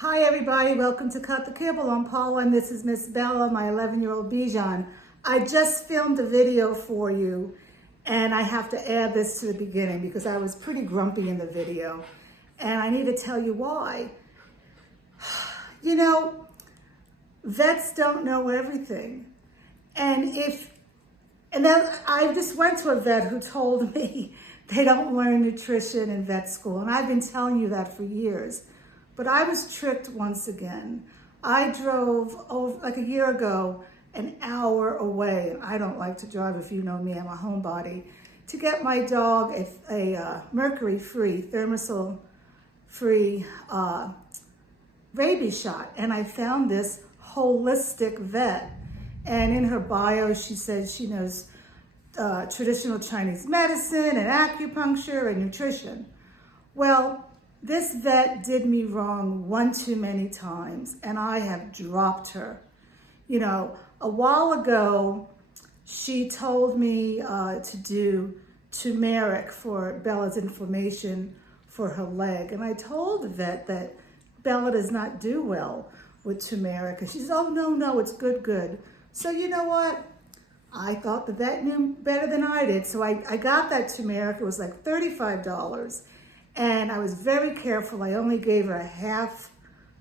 Hi everybody, welcome to Cut the Kibble. I'm Paula and this is Miss Bella, my 11-year-old Bijan. I just filmed a video for you and I have to add this to the beginning because I was pretty grumpy in the video and I need to tell you why. You know, vets don't know everything. And then I just went to a vet who told me they don't learn nutrition in vet school. And I've been telling you that for years. But I was tricked once again. I drove like a year ago, an hour away. And I don't like to drive, if you know me, I'm a homebody, to get my dog a mercury-free, thermosil-free rabies shot. And I found this holistic vet. And in her bio, she says she knows traditional Chinese medicine and acupuncture and nutrition. Well, this vet did me wrong one too many times, and I have dropped her. You know, a while ago, she told me to do turmeric for Bella's inflammation for her leg. And I told the vet that Bella does not do well with turmeric. And she said, oh, no, it's good. So you know what? I thought the vet knew better than I did. So I got that turmeric. It was like $35. And I was very careful. I only gave her a half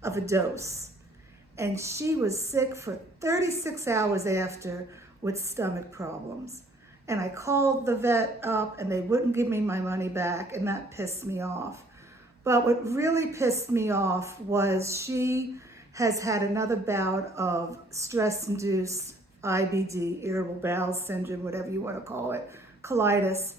of a dose. And she was sick for 36 hours after with stomach problems. And I called the vet up and they wouldn't give me my money back, and that pissed me off. But what really pissed me off was she has had another bout of stress-induced IBD, Irritable Bowel Syndrome, whatever you want to call it, Collitis.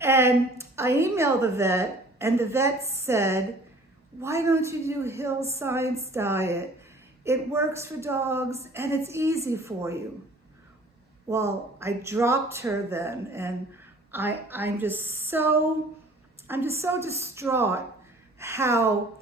And I emailed the vet, and the vet said, why don't you do Hill Science Diet? It works for dogs and it's easy for you. Well, I dropped her then, and I'm just so distraught how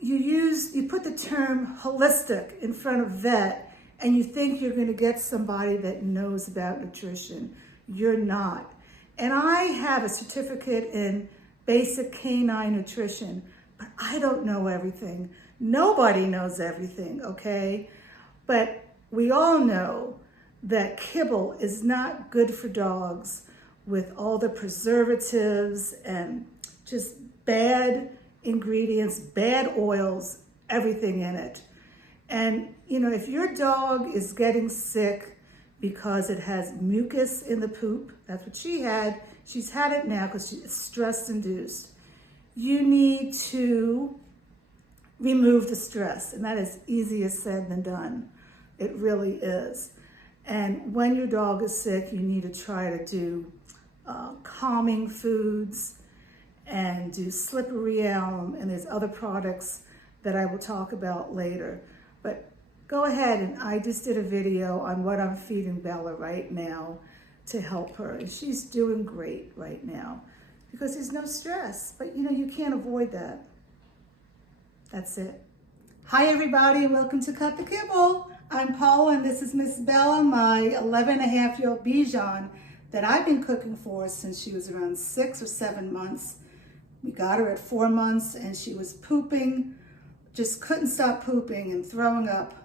you put the term holistic in front of vet and you think you're going to get somebody that knows about nutrition. You're not. And I have a certificate in basic canine nutrition, but I don't know everything. Nobody knows everything, okay? But we all know that kibble is not good for dogs with all the preservatives and just bad ingredients, bad oils, everything in it. And, you know, if your dog is getting sick because it has mucus in the poop, that's what she had. She's had it now because she's stress-induced. You need to remove the stress, and that is easier said than done. It really is. And when your dog is sick, you need to try to do calming foods and do slippery elm, and there's other products that I will talk about later. But go ahead, and I just did a video on what I'm feeding Bella right now to help her. And she's doing great right now because there's no stress. But you know, you can't avoid that. That's it. Hi everybody, and welcome to Cut the Kibble. I'm Paula and this is Miss Bella, my 11-and-a-half-year-old Bijan that I've been cooking for since she was around 6 or 7 months. We got her at 4 months and she was pooping, just couldn't stop pooping and throwing up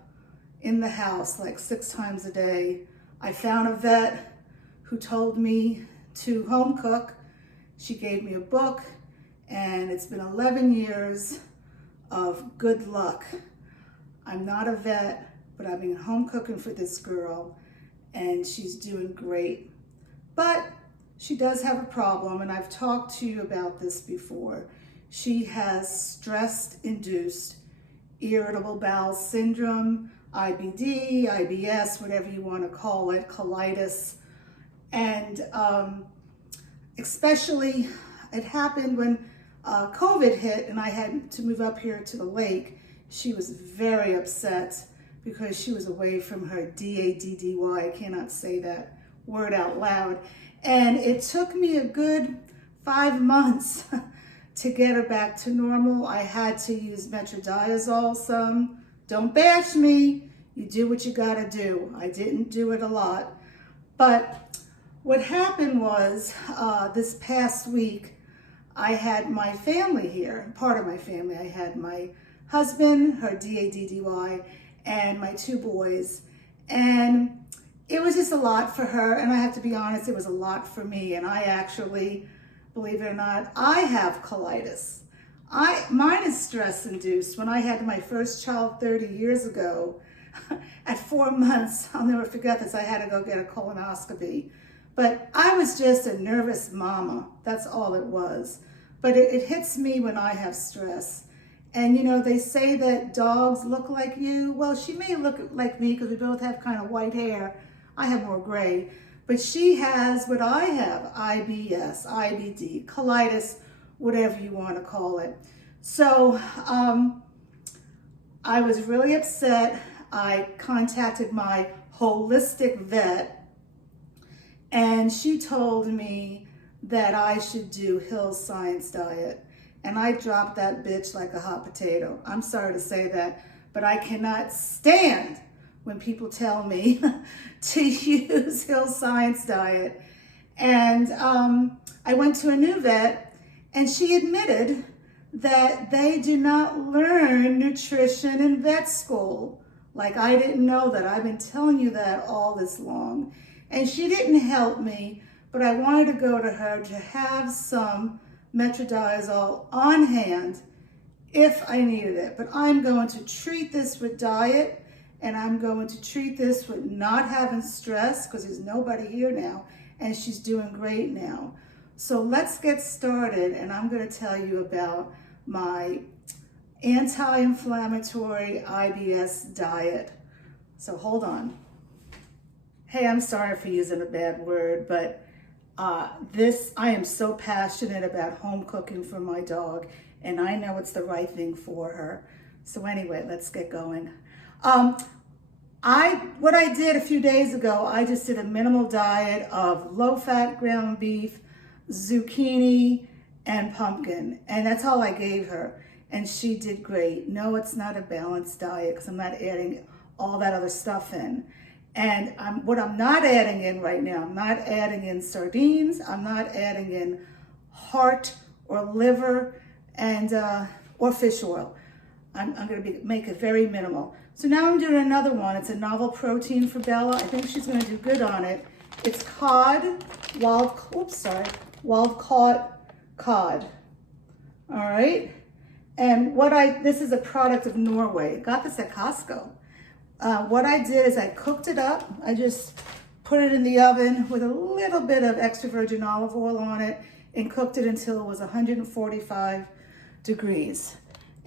in the house like 6 times a day. I found a vet who told me to home cook. She gave me a book, and it's been 11 years of good luck. I'm not a vet, but I've been home cooking for this girl, and she's doing great. But she does have a problem, and I've talked to you about this before. She has stress-induced irritable bowel syndrome, IBD, IBS, whatever you want to call it, colitis. And especially it happened when COVID hit and I had to move up here to the lake. She was very upset because she was away from her DADDY. I cannot say that word out loud. And it took me a good 5 months to get her back to normal. I had to use metronidazole some. Don't bash me. You do what you gotta do. I didn't do it a lot. But what happened was this past week, I had my family here, part of my family. I had my husband, her D-A-D-D-Y, and my 2 boys. And it was just a lot for her. And I have to be honest, it was a lot for me. And I actually, believe it or not, I have colitis. Mine is stress-induced. When I had my first child 30 years ago, at 4 months, I'll never forget this, I had to go get a colonoscopy. But I was just a nervous mama. That's all it was. But it hits me when I have stress. And you know, they say that dogs look like you. Well, she may look like me because we both have kind of white hair. I have more gray. But she has what I have, IBS, IBD, colitis, whatever you want to call it. So I was really upset. I contacted my holistic vet, and she told me that I should do Hill's Science Diet. And I dropped that bitch like a hot potato. I'm sorry to say that, but I cannot stand when people tell me to use Hill's Science Diet. And I went to a new vet, and she admitted that they do not learn nutrition in vet school. Like, I didn't know that. I've been telling you that all this long. And she didn't help me, but I wanted to go to her to have some metronidazole on hand if I needed it. But I'm going to treat this with diet, and I'm going to treat this with not having stress, because there's nobody here now, and she's doing great now. So let's get started, and I'm going to tell you about my anti-inflammatory IBS diet. So hold on. Hey, I'm sorry for using a bad word, but I am so passionate about home cooking for my dog, and I know it's the right thing for her. So anyway, let's get going. What I did a few days ago, I just did a minimal diet of low-fat ground beef, zucchini, and pumpkin, and that's all I gave her, and she did great. No, it's not a balanced diet because I'm not adding all that other stuff in. And what I'm not adding in right now, I'm not adding in sardines, I'm not adding in heart or liver and or fish oil. I'm going to make it very minimal. So now I'm doing another one. It's a novel protein for Bella. I think she's going to do good on it. It's cod, wild caught cod. All right. And this is a product of Norway. Got this at Costco. What I did is I cooked it up. I just put it in the oven with a little bit of extra virgin olive oil on it and cooked it until it was 145 degrees.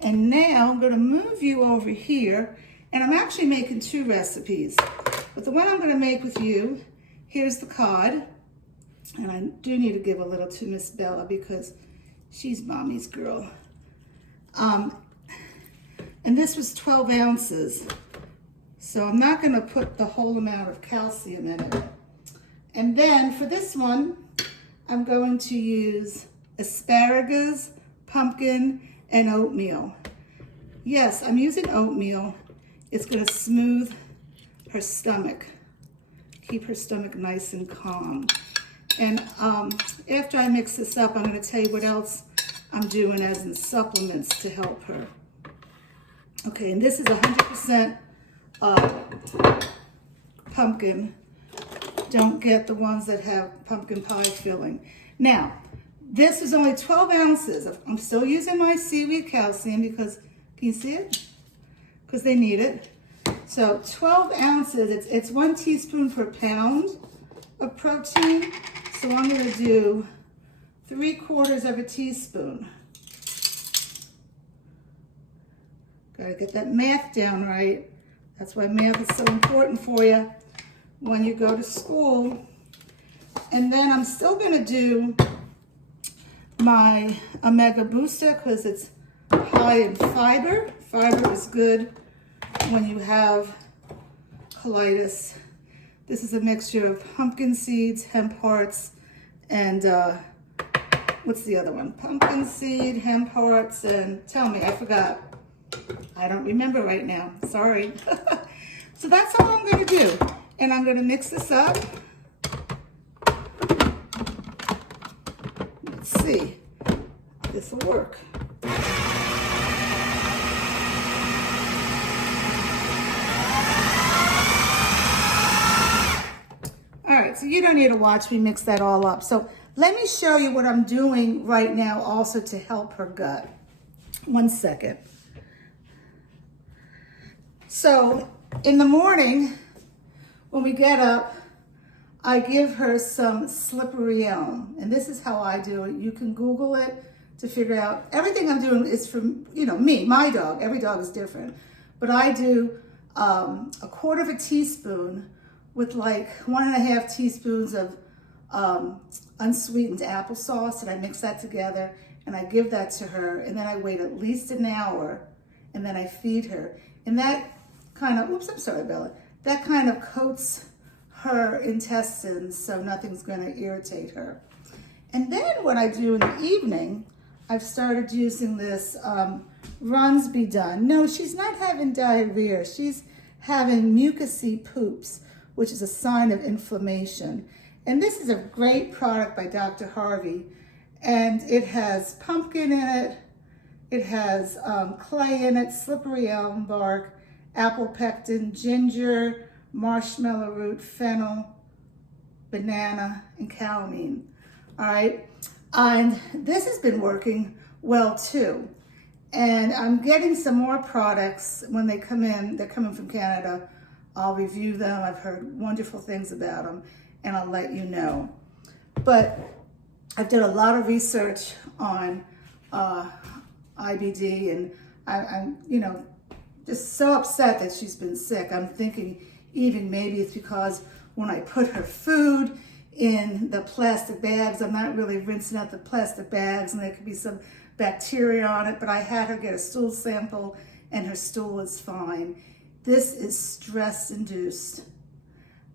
And now I'm going to move you over here, and I'm actually making 2 recipes. But the one I'm going to make with you, here's the cod. And I do need to give a little to Miss Bella because she's mommy's girl. And this was 12 ounces. So I'm not going to put the whole amount of calcium in it. And then for this one, I'm going to use asparagus, pumpkin, and oatmeal. Yes, I'm using oatmeal. It's going to smooth her stomach, keep her stomach nice and calm. And after I mix this up, I'm going to tell you what else I'm doing as in supplements to help her. Okay, and this is 100% pumpkin. Don't get the ones that have pumpkin pie filling. Now, this is only 12 ounces. I'm still using my seaweed calcium because, can you see it? Because they need it. So 12 ounces, it's 1 teaspoon per pound of protein. So I'm going to do 3/4 of a teaspoon. Got to get that math down right. That's why math is so important for you when you go to school. And then I'm still going to do my Omega Booster because it's high in fiber. Fiber is good when you have colitis. This is a mixture of pumpkin seeds, hemp hearts, and what's the other one? Pumpkin seed, hemp hearts, and tell me, I forgot. I don't remember right now. Sorry. So that's all I'm going to do. And I'm going to mix this up. Let's see. This will work. right, so you don't need to watch me mix that all up. So let me show you what I'm doing right now also to help her gut. 1 second. So in the morning, when we get up, I give her some slippery elm. And this is how I do it. You can Google it to figure out. Everything I'm doing is from, me, my dog. Every dog is different. But I do a quarter of a teaspoon with like 1.5 teaspoons of unsweetened applesauce, and I mix that together and I give that to her, and then I wait at least an hour and then I feed her. And that kind of, oops, I'm sorry, Bella. That kind of coats her intestines so nothing's going to irritate her. And then what I do in the evening, I've started using this runs be done. No, she's not having diarrhea. She's having mucousy poops, which is a sign of inflammation. And this is a great product by Dr. Harvey. And it has pumpkin in it. It has clay in it, slippery elm bark, apple pectin, ginger, marshmallow root, fennel, banana, and calamine. All right. And this has been working well too. And I'm getting some more products when they come in. They're coming from Canada. I'll review them. I've heard wonderful things about them, and I'll let you know. But I've done a lot of research on IBD, and I'm just so upset that she's been sick. I'm thinking even maybe it's because when I put her food in the plastic bags, I'm not really rinsing out the plastic bags, and there could be some bacteria on it, but I had her get a stool sample and her stool is fine. This is stress induced.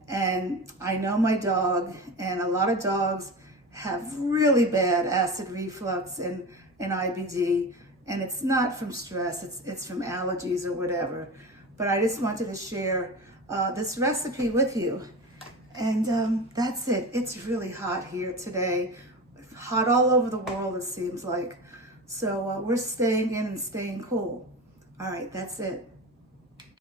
And I know my dog, and a lot of dogs have really bad acid reflux and IBD, and it's not from stress, it's from allergies or whatever. But I just wanted to share this recipe with you. And that's it. It's really hot here today. Hot all over the world, it seems like. So we're staying in and staying cool. All right, that's it.